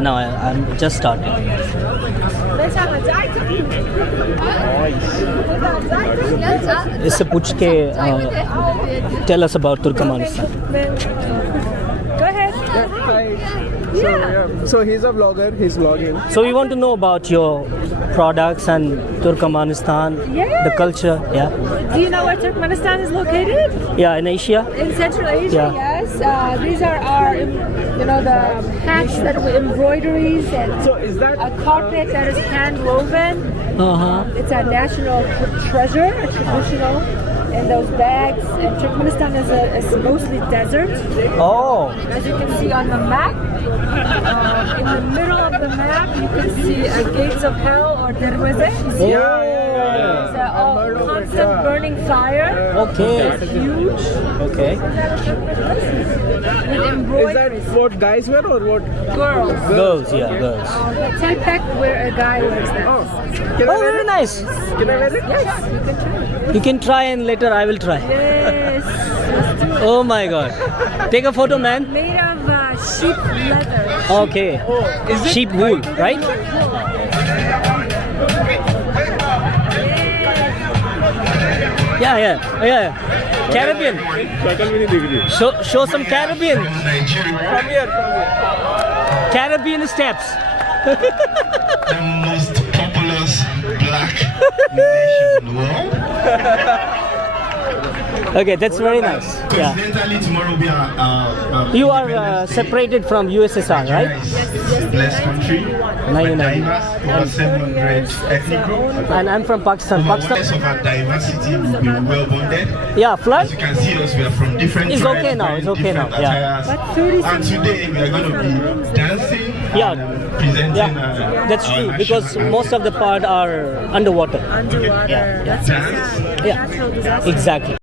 No, I'm just starting. इससे पूछ के tell us about Turkmenistan. Go ahead. So he's a vlogger. He's vlogging. So we want to know about your products and Turkmenistan, the culture. Yeah. Do you know where Turkmenistan is located? Yeah, in Asia. In Central Asia, yes. These are our, the hats that we embroideries and So is that a carpet that is hand woven. It's our national treasure, a traditional. And those bags. And Turkmenistan is mostly desert. Oh. As you can see on the map, in the middle of the map, you can see gates of hell or derweze. It's a constant burning fire. Okay. It's huge. Okay. With is embroideries. that what guys wear or what? Girls. Girls, yeah, girls. Telpak where a guy wears that. Can I Oh, wear very it? nice. Can I wear it? Yes, you can try. You can try and later I will try. Yes. Let's do it. Oh my god. Take a photo, man. Made of sheep leather. Okay. Is it Sheep wool, right? Yeah. Caribbean. Show some Caribbean. From here. Caribbean steps. The most populous black nation in the world. Okay, that's very nice. Yeah. Coincidentally, tomorrow will be our You are separated from USSR, right? It's a blessed country. We're 99. diverse, over 700 ethnic groups. And I'm from Pakistan. Awareness of our diversity will be well bonded. Yeah, flood? As you can see us, we are from different It's tribes, okay now, wearing it's okay now, different yeah. attires. And today we are going to be dancing Yeah. and presenting Yeah, that's our true because national most of the part are underwater. Underwater. Yeah. That's so Dance. sad. Yeah. Natural disaster. Exactly.